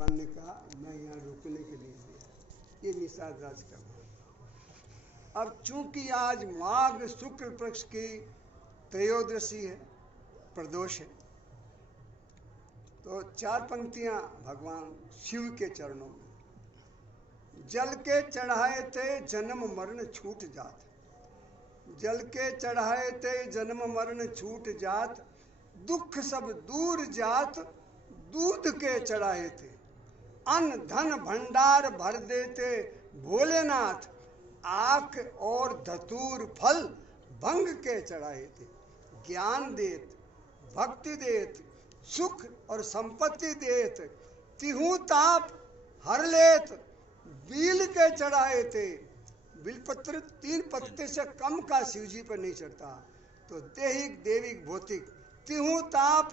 भगवान ने कहा मैं यहाँ रुकने के लिए दिया, ये निषाद राज का भाव। अब चूंकि आज माघ शुक्ल पक्ष की त्रयोदशी है, प्रदोष है, तो 4 पंक्तियां भगवान शिव के चरणों में। जल के चढ़ाए थे जन्म मरण छूट जात, जल के चढ़ाए थे जन्म मरण छूट जात, दुख सब दूर जात दूध के चढ़ाए थे, अन्न धन भंडार भर देते भोलेनाथ, आख और धतूर फल भंग के चढ़ाए थे, ज्ञान देत भक्ति देत सुख और संपत्ति देत, तिहु ताप हर लेत बील के चढ़ाए थे। बिलपत्र 3 पत्ते से कम का शिव जी पर नहीं चढ़ता, तो देहिक देविक भौतिक तिहु ताप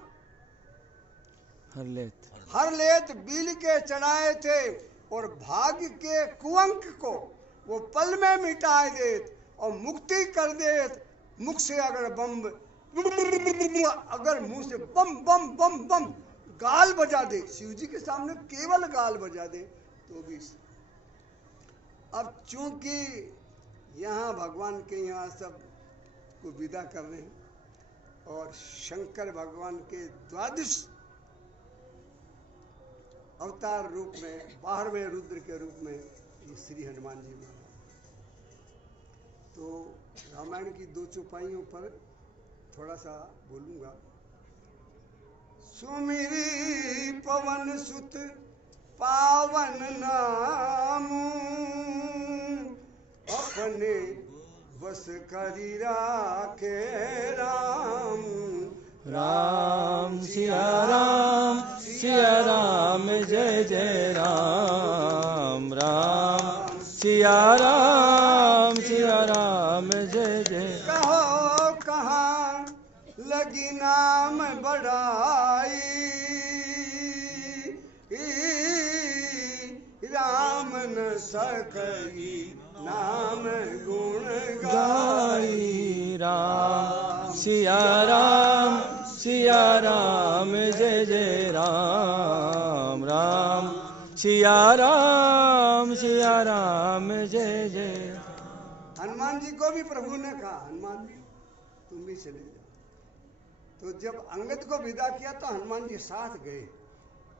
हर लेत बील के चढ़ाए थे, और भाग्य के कुअंक को वो पल में मिटाए देत और मुक्ति कर देत। मुख से अगर बम अगर मुंह से बम बम बम बम गाल बजा दे, शिव जी के सामने केवल गाल बजा दे तो भी। अब चूंकि यहाँ भगवान के यहाँ सब को विदा कर रहे हैं, और शंकर भगवान के 12 अवतार रूप में 12वें रुद्र के रूप में ये श्री हनुमान जी महाराज, तो रामायण की 2 चौपाइयों पर थोड़ा सा बोलूंगा। सुमिरी पवन सुत पावन नाम, अपने बस करी राखे राम। राम सिया राम जय जय राम, राम सिया राम जय जय। कहो कहाँ लगी नाम बढ़ाई, राम न सकई नाम गुण गाई। राम सिया राम जय जय राम, राम सिया राम जय जय। हनुमान जी को भी प्रभु ने कहा हनुमान जी तुम भी चले जाओ, तो जब अंगद को विदा किया तो हनुमान जी साथ गए,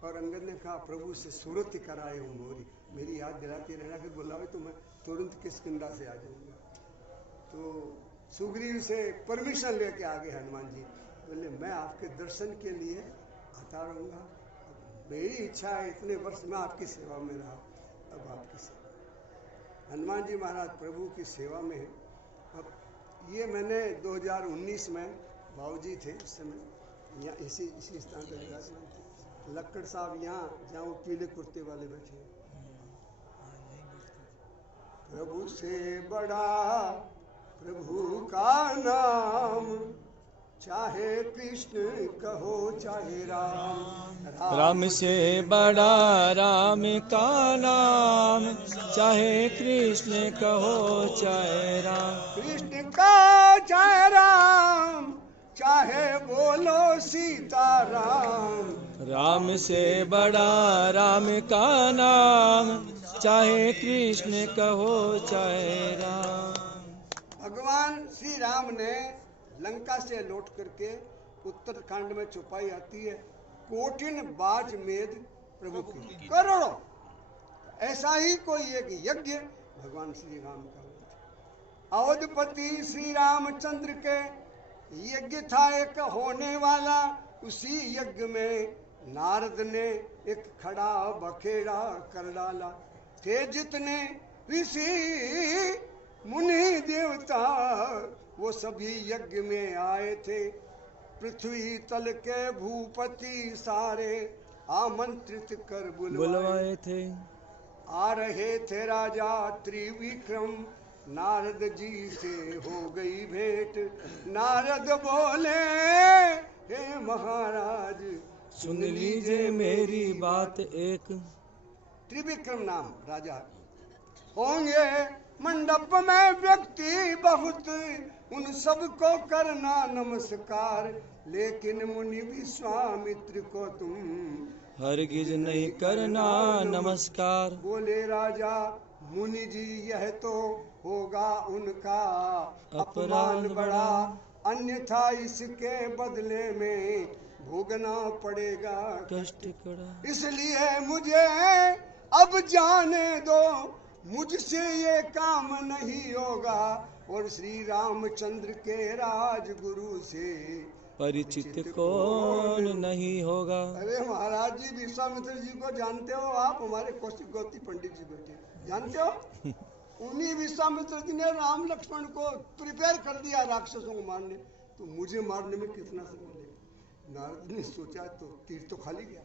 और अंगद ने कहा प्रभु से सूरत कराए हूँ मोरी, मेरी याद दिलाती रहना, फिर बुलावे तो मैं तुरंत किष्किंधा से आ जाऊंगा। तो सुग्रीव से परमिशन लेके आ गए हनुमान जी, बोले मैं आपके दर्शन के लिए आता रहूँगा, मेरी इच्छा है इतने वर्ष में आपकी सेवा में रहा, अब आपकी सेवा। हनुमान जी महाराज प्रभु की सेवा में है। अब ये मैंने 2019 में बाबूजी थे इस समय यहाँ इसी स्थान पर विराजमान थे, लक्कड़ साहब यहाँ जहाँ वो पीले कुर्ते वाले बैठे हैं। प्रभु से बड़ा प्रभु का नाम, चाहे कृष्ण कहो चाहे राम। राम से बड़ा राम का नाम, चाहे कृष्ण कहो चाहे राम। कृष्ण का चाहे राम, चाहे बोलो सीता राम। राम से बड़ा राम का नाम, चाहे कृष्ण कहो चाहे राम। भगवान श्री राम ने लंका से लौट करके उत्तरकांड में चौपाई आती है, कोटिन बाज मेद प्रभु की करोड़ों, ऐसा ही कोई एक यज्ञ भगवान श्री राम का। अवधपति श्री रामचंद्र के यज्ञ था एक होने वाला, उसी यज्ञ में नारद ने एक खड़ा बखेड़ा कर डाला। थे जितने ऋषि मुनि देवता वो सभी यज्ञ में आए थे, पृथ्वी तल के भूपति सारे आमंत्रित कर बुलवाए थे। आ रहे थे राजा त्रिविक्रम, नारद जी से हो गई भेंट। नारद बोले हे महाराज सुन लीजिए मेरी बात एक। त्रिविक्रम नाम राजा होंगे मंडप में व्यक्ति बहुत, उन सबको करना नमस्कार, लेकिन मुनि विश्वामित्र को तुम हरगिज नहीं करना नमस्कार। बोले राजा मुनि जी यह तो होगा उनका अपमान बड़ा, अन्यथा इसके बदले में भोगना पड़ेगा कष्ट कड़ा। इसलिए मुझे अब जाने दो, मुझसे ये काम नहीं होगा। और श्री रामचंद्र के राजगुरु से परिचित कौन नहीं होगा। अरे महाराज जी विश्वामित्र जी को जानते हो आप? हमारे कौशिक गौती पंडित जी बैठे, जानते हो? उन्हीं विश्वामित्र जी ने राम लक्ष्मण को प्रिपेयर कर दिया राक्षसों को मारने। तो मुझे मारने में कितना समय लगेगा? नारद ने सोचा तो तीर तो खाली गया।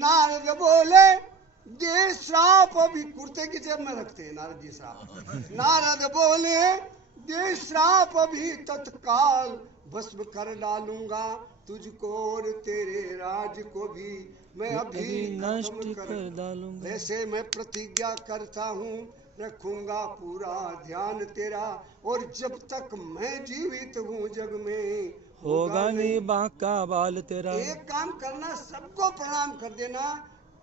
नारद बोले ये श्राप अभी कुर्ते की जेब में रखते हैं नारद जी श्राप। नारद बोले ये श्राप अभी तत्काल भस्म कर डालूंगा, तुझको और तेरे राज को भी मैं अभी नष्ट खत्म कर डालूंगा। वैसे मैं प्रतिज्ञा करता हूँ रखूंगा पूरा ध्यान तेरा, और जब तक मैं जीवित हूँ जग में होगा नहीं बांका बाल तेरा। एक काम करना, सबको प्रणाम कर देना,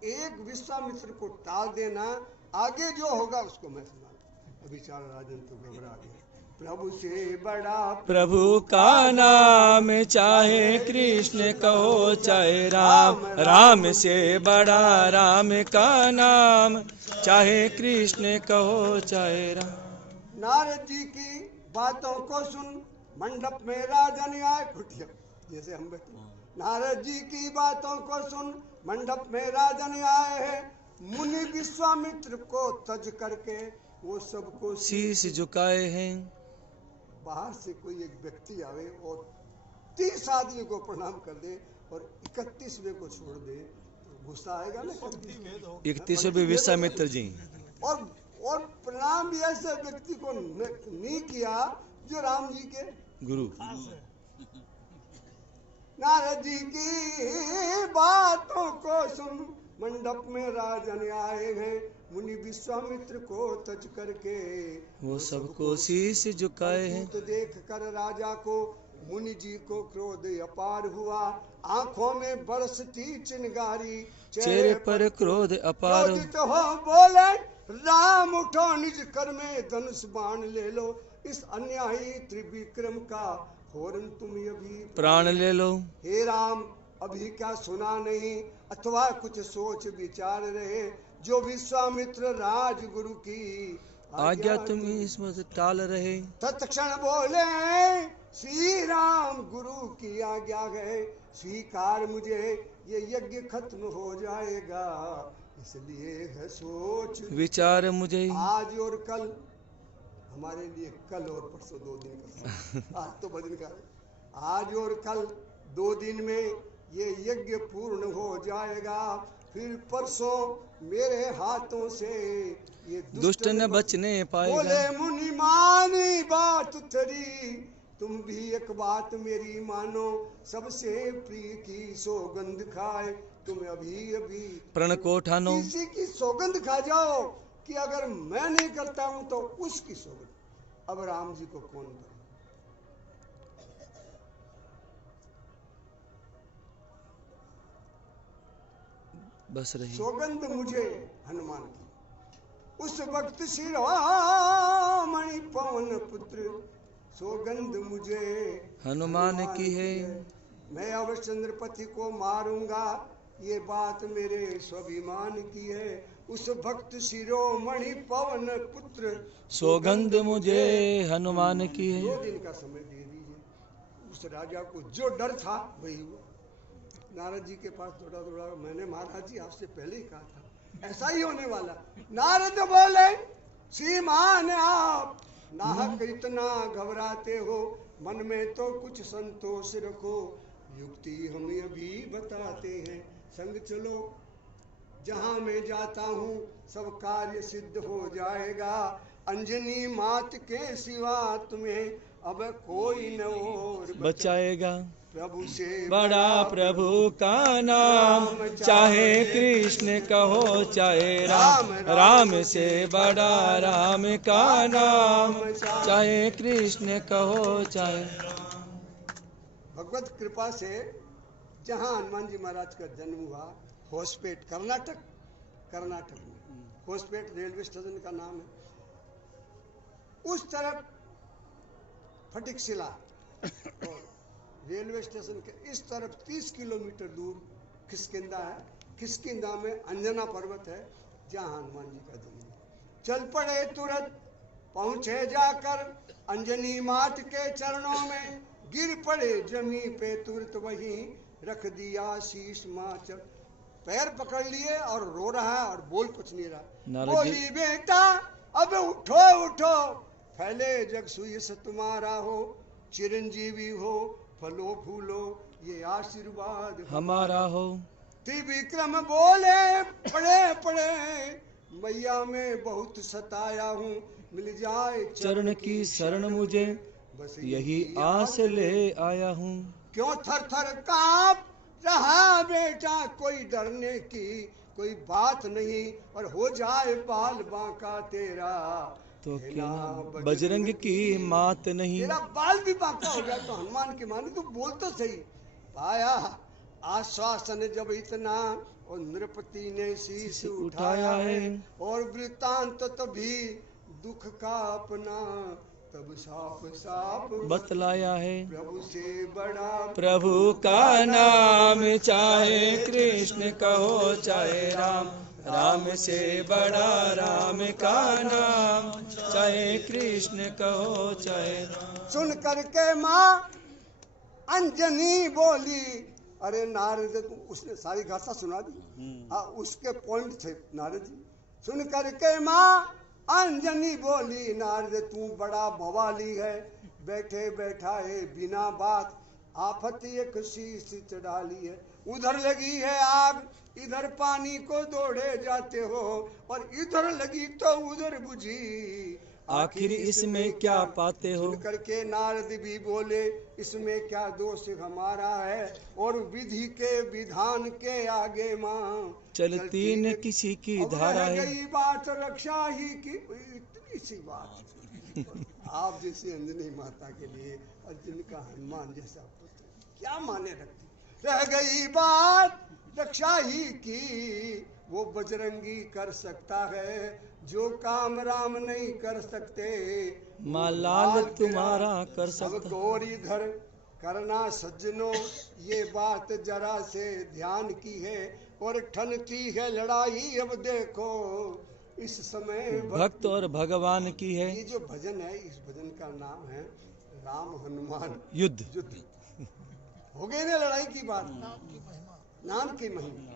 एक विश्वामित्र को टाल देना, आगे जो होगा उसको मैं सुना। अभी चार राजन तो घबरा गए। प्रभु से बड़ा प्रभु का नाम चाहे कृष्ण कहो चाहे राम, राम से बड़ा राम का नाम चाहे कृष्ण कहो चाहे राम। नारद जी की बातों को सुन मंडप में राजन आए कुटिया, जैसे हम बैठे। नारद जी की बातों को सुन मंडप में राजन आए हैं। मुनि विश्वामित्र को तज करके वो सबको शीश झुकाए हैं। बाहर से कोई एक व्यक्ति आवे और 30 आदमी को प्रणाम कर दे और 31वें को छोड़ दे तो गुस्सा आएगा ना। 31वें विश्वामित्र जी। और प्रणाम भी ऐसे व्यक्ति को नहीं किया जो राम जी के गुरु। नारद जी की बातों को सुन मंडप में राजन आए हैं। मुनि विश्वामित्र को तज करके वो सबको शीश झुकाए हैं। तो देख कर राजा को मुनि जी को क्रोध अपार हुआ, आंखों में बरसती चिंगारी, चेहरे पर क्रोध अपार। क्रोधित हो बोले राम उठो निज कर में धनुष बाण ले लो, इस अन्यायी त्रिविक्रम का होरन तुम अभी प्राण ले लो। हे राम अभी क्या सुना नहीं, अथवा कुछ सोच विचार रहे, जो विश्वामित्र राजगुरु की आज्ञा तुम इसमें से टाल रहे। तत्क्षण बोले श्री राम गुरु की आज्ञा है, स्वीकार मुझे ये यज्ञ खत्म हो जाएगा, इसलिए है सोच विचार मुझे। आज और कल हमारे लिए कल और परसों 2 दिन का आज तो भजन का है। आज और कल 2 दिन में ये यज्ञ पूर्ण हो जाएगा, फिर परसों मेरे हाथों से ये दुष्ट न बचने पाएगा। बोले मुनि मानी बात तेरी, तुम भी एक बात मेरी मानो, सबसे प्रिय की सौगंध खाए तुम अभी अभी प्रण को ठानो। किसी की सौगंध खा जाओ कि अगर मैं नहीं करता हूं तो उसकी सौगंध। अब राम जी को कौन करे? बस रही सौगंध मुझे हनुमान की। उस वक्त शिरोमणि पवन पुत्र सौगंध मुझे हनुमान की है। मैं अवश्य चंद्रपति को मारूंगा, ये बात मेरे स्वाभिमान की है। उस भक्त शिरोमणि पवन पुत्र सौगंध मुझे हनुमान की है। 2 दिन का समय दे दीजिए। उस राजा को जो डर था वही हुआ। नारद जी के पास दौड़ा, मैंने महाराज जी आपसे पहले ही कहा था ऐसा ही होने वाला। नारद बोले श्रीमान आप नाहक इतना घबराते हो, मन में तो कुछ संतोष रखो, युक्ति हम अभी बताते हैं, संग चलो जहां मैं जाता हूँ सब कार्य सिद्ध हो जाएगा, अंजनी मात के सिवा तुम्हें अब कोई न और बचाएगा। प्रभु से बड़ा प्रभु का नाम चाहे कृष्ण कहो चाहे राम, राम से बड़ा राम का नाम चाहे कृष्ण कहो चाहे। भगवत कृपा से जहाँ हनुमान जी महाराज का जन्म हुआ होसपेट, कर्नाटक में होसपेट रेलवे स्टेशन का नाम है। उस तरफ फटिकशिला और रेलवे स्टेशन के इस तरफ 30 किलोमीटर दूर किष्किंधा है। किष्किंधा में अंजना पर्वत है जहाँ हनुमान जी का जन्म है। चल पड़े तुरंत पहुंचे जाकर अंजनी मात के चरणों में, गिर पड़े जमी पे तुरंत वहीं रख दिया शीश माचर। पैर पकड़ लिए और रो रहा है और बोल कुछ नहीं रहा। बोली बेटा अब उठो उठो, फैले जग सुयस तुम्हारा हो, चिरंजीवी हो फलो फूलो ये आशीर्वाद हमारा हो। त्रिविक्रम बोले पड़े पड़े, मैया में बहुत सताया हूँ, मिल जाए चरण की शरण मुझे, बस यही आस ले आया हूँ। क्यों थर थर कांप रहा बेटा, कोई डरने की कोई बात नहीं, और हो जाए बाल बांका तेरा तो क्या बजरंग की मात नहीं। तेरा बाल भी बांका हो गया तो हनुमान की मानी, तू बोल तो सही। पाया आश्वासन जब इतना, और नृपति ने शीश उठाया है, और वृत्तांत तभी दुख का अपना तब साफ साफ बतलाया है। प्रभु से बड़ा प्रभु का नाम चाहे कृष्ण कहो चाहे राम, राम से बड़ा राम का नाम चाहे कृष्ण कहो चाहे राम। सुन करके माँ अंजनी बोली, अरे नारद उसने सारी गाथा सुना दी। उसके पॉइंट थे नारद जी। सुन करके माँ अंजनी बोली, नारद तू बड़ा बवाली है, बैठे बैठाए बिना बात आफत एक शीश चढ़ा ली है। उधर लगी है आग इधर पानी को दौड़े जाते हो, और इधर लगी तो उधर बुझी, आखिर इसमें क्या पाते हो। सुन करके नारद भी बोले, इसमें क्या दोष हमारा है, और विधि के विधान के आगे माँ चलती न किसी की धारा है। गई बात रक्षा ही की, इतनी सी बात आप जैसी अंजनी माता के लिए और जिनका हनुमान जैसा पुत्र क्या माने रखती। रह गई बात रक्षा ही की, वो बजरंगी कर सकता है जो काम राम नहीं कर सकते। माँ लाल तुम्हारा कर सकता। अब गौर इधर करना सज्जनों, ये बात जरा से ध्यान की है, और ठनती है लड़ाई अब देखो इस समय भक्त और भगवान की है। ये जो भजन है, इस भजन का नाम है राम हनुमान युद्ध। हो गई ना लड़ाई की बात, नाम की महिमा।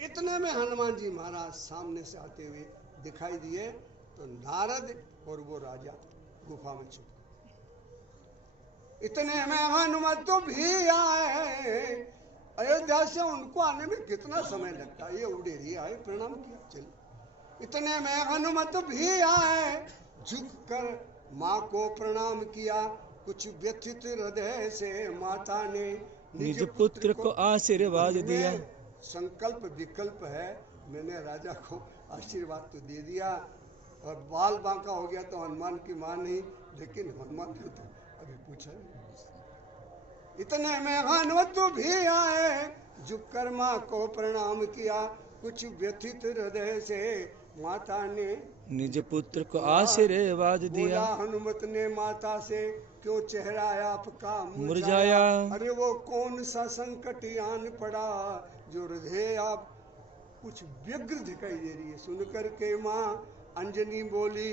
इतने में हनुमान जी महाराज सामने से आते हुए दिखाई दिए, तो नारद और वो राजा गुफा में छुप। इतने में हनुमत तो भी आए, अयोध्या से उनको आने में कितना समय लगता है, ये उड़ेरी आए प्रणाम किया चल। इतने में हनुमत भी आए, झुक कर माँ को प्रणाम किया, कुछ व्यथित हृदय से माता ने निज पुत्र को आशीर्वाद दिया। संकल्प विकल्प है, मैंने राजा को आशीर्वाद तो दे दिया, और बाल बांका हो गया तो हनुमान की मां नहीं, लेकिन हनुमान ने तो अभी पूछा नहीं। इतने में हनुमत भी आए, झुक कर माँ को प्रणाम किया, कुछ व्यथित हृदय से माता ने निज पुत्र को आशीर्वाद दिया। हनुमत ने माता से, क्यों चेहरा आपका मुरझाया। अरे वो कौन सा संकट आन पड़ा, जो हृदय आप कुछ व्यग्र दिखाई दे रही है। सुनकर के माँ अंजनी बोली,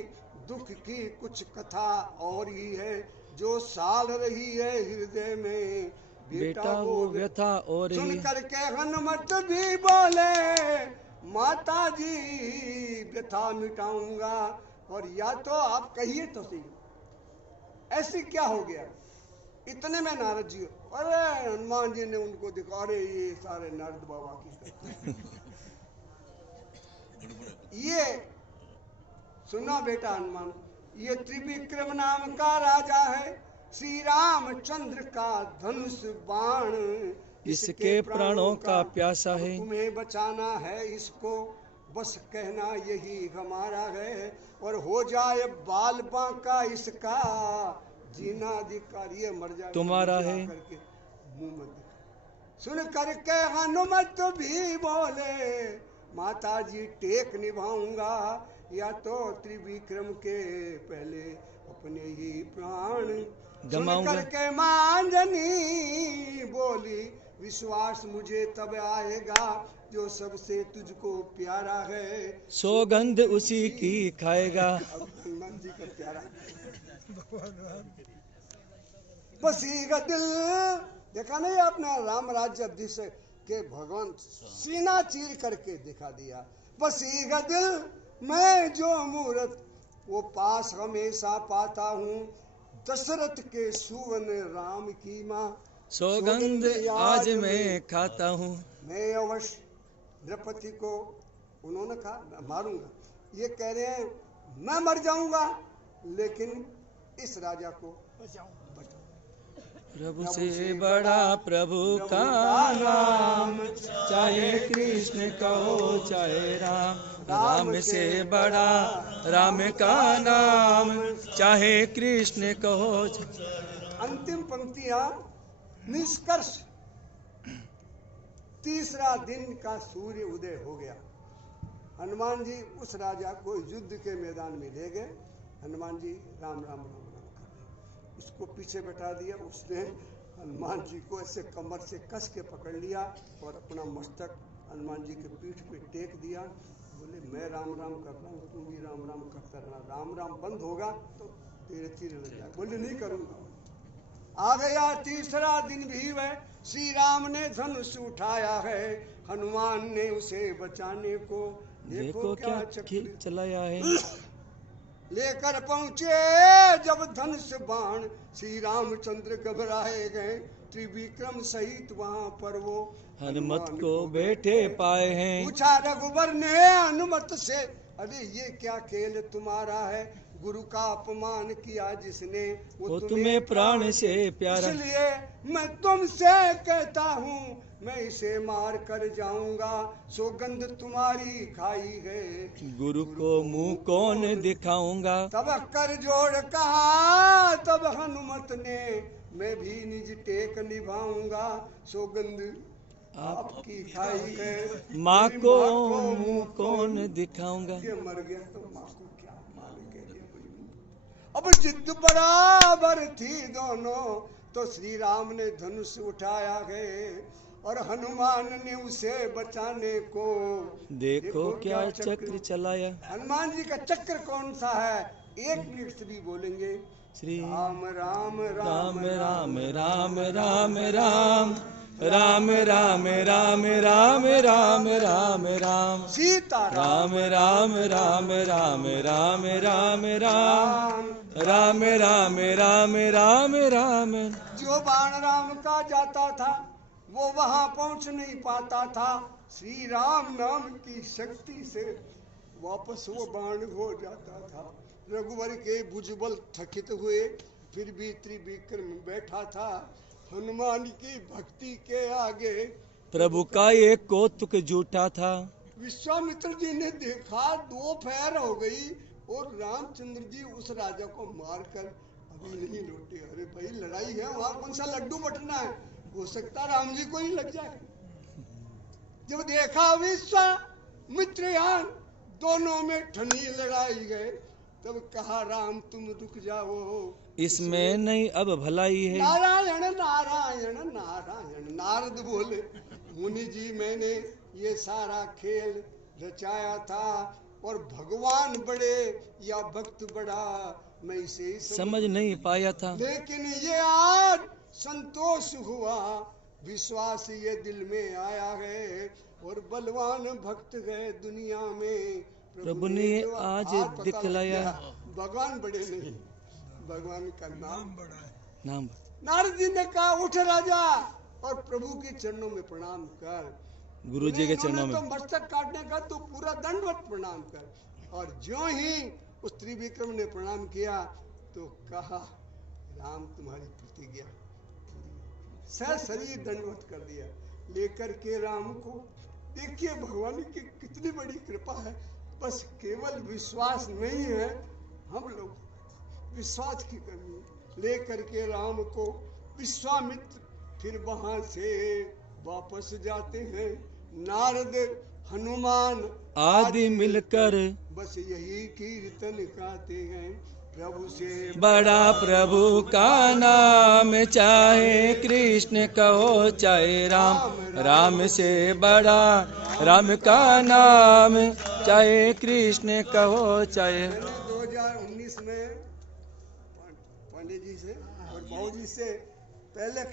दुख की कुछ कथा और ही है, जो साल रही है हृदय में बेटा वो व्यथा और ही। सुन करके हनुमत भी बोले, माता जी व्यथा मिटाऊंगा, और या तो आप कहिए तो सही ऐसी क्या हो गया। इतने में नारद जी, अरे हनुमान जी ने उनको दिखा, अरे ये सारे नारद बाबा की ये सुना बेटा हनुमान, ये त्रिविक्रम नाम का राजा है, श्री रामचंद्र का धनुष बाण इसके प्राणों का प्यासा है। तुम्हें बचाना है इसको, बस कहना यही हमारा है, और हो जाए बाल बांका इसका जीना अधिकार, ये मर जाए तुम्हारा है। करके मुंह में दिखा। सुन करके हनुमत भी बोले, माता जी टेक निभाऊंगा, या तो त्रिविक्रम के पहले अपने ही प्राण सुन गमाऊंगा। करके मां अंजनी बोली, विश्वास मुझे तब आएगा जो सबसे तुझको प्यारा है, सौगंध उसी की खाएगा। अब हनुमान जी का प्यारा बसीगा दिल। देखा नहीं आपने राम राज्य अभिषेक के भगवान सीना चीर करके दिखा दिया। बसीगा दिल मैं जो मूरत वो पास हमेशा पाता हूँ, दशरथ के सुवन राम की माँ सौगंध आज मैं खाता हूँ। मैं अवश्य द्रौपदी को, उन्होंने कहा मैं मारूंगा, ये कह रहे हैं मैं मर जाऊंगा लेकिन इस राजा को बचाऊं। प्रभु से बड़ा प्रभु का नाम, चाहे कृष्ण कहो चाहे राम। राम से बड़ा राम का नाम, चाहे कृष्ण कहो। अंतिम पंक्तियां निष्कर्ष। तीसरा दिन का सूर्य उदय हो गया। हनुमान जी उस राजा को युद्ध के मैदान में ले गए। हनुमान जी राम राम राम राम कर रहे, उसको पीछे बैठा दिया। उसने हनुमान जी को ऐसे कमर से कस के पकड़ लिया और अपना मस्तक हनुमान जी के पीठ पे टेक दिया। बोले मैं राम राम कर रहा हूँ, तुम भी राम राम करता रहना, राम राम बंद होगा तो तेरे तीर लग जाए। बोले नहीं करूँगा। आ गया तीसरा दिन भी वह, श्री राम ने धनुष उठाया है, हनुमान ने उसे बचाने को देखो क्या चलाया है। लेकर पहुंचे जब धनुष बाण, श्री रामचंद्र घबराए गए, त्रिविक्रम सहित वहां पर वो हनुमत को बैठे पाए हैं। पूछा रघुवर ने हनुमत से, अरे ये क्या खेल तुम्हारा है, गुरु का अपमान किया जिसने वो तुम्हें प्राण से प्यारा। इसलिए मैं तुमसे कहता हूँ मैं इसे मार कर जाऊंगा, सौगंध तुम्हारी खाई है, गुरु को मुंह कौन दिखाऊंगा। तब कर जोड़ कहा तब हनुमत ने, मैं भी निज टेक निभाऊंगा, सौगंध आपकी खाई है, माँ को मुंह कौन दिखाऊंगा। ये मर गया तो माँ को क्या मारेंगे। अब जिद बराबर थी दोनों, तो श्री राम ने धनुष उठाया है और हनुमान ने उसे बचाने को देखो क्या चक्र चलाया। हनुमान जी का चक्र कौन सा है, एक मिनट से भी बोलेंगे श्री राम राम राम राम राम राम राम राम राम राम राम राम राम राम सीता राम राम राम राम राम राम राम राम राम राम राम राम। जो बाण राम का जाता था वो वहां पहुंच नहीं पाता था, श्री राम नाम की शक्ति से वापस वो बाण हो जाता था। रघुवर के भुजबल थकित हुए फिर भी त्रिविक्रम बैठा था, हनुमान की भक्ति के आगे प्रभु का एक कौतुक झूठा था। विश्वामित्र जी ने देखा दो फेर हो गई और रामचंद्र जी उस राजा को मारकर अभी नहीं लौटे। अरे भाई लड़ाई है, वहां कौन सा लड्डू बटना है, हो सकता राम जी को ही लग जाए। जब देखा विश्वामित्र यान दोनों में ठनी लड़ाई गए, तब कहा राम तुम रुक जाओ, इसमें नहीं अब भलाई है। नारायण नारायण नारायण। नारद बोले मुनि जी मैंने ये सारा खेल रचाया था और भगवान बड़े या भक्त बड़ा मैं इसे समझ नहीं पाया था, लेकिन ये आज संतोष हुआ, विश्वास ये दिल में आया है और बलवान भक्त गए दुनिया में, प्रभु ने आज दिखलाया। भगवान बड़े नहीं, भगवान का नाम बड़ा है। नाम नारद जी ने कहा उठ राजा और प्रभु के चरणों में प्रणाम कर। गुरु जी के चरणों में तो मस्तक काटने का तो पूरा दंडवत प्रणाम कर। और ज्यों ही उस त्रिविक्रम ने प्रणाम किया तो कहा राम तुम्हारी प्रतिज्ञा, शरीर दंडवत कर दिया। लेकर के राम को देखिए भगवान की कितनी बड़ी कृपा है, बस केवल विश्वास नहीं है, हम लोग विश्वास की कमी। लेकर के राम को विश्वामित्र फिर वहां से वापस जाते हैं नारद हनुमान आदि मिलकर बस यही कीर्तन गाते हैं प्रभु से बड़ा प्रभु का नाम, चाहे कृष्ण कहो चाहे राम, राम से बड़ा राम का नाम, चाहे कृष्ण कहो चाहे। मैंने 2019 में पांडे जी से और भाऊ जी से पहले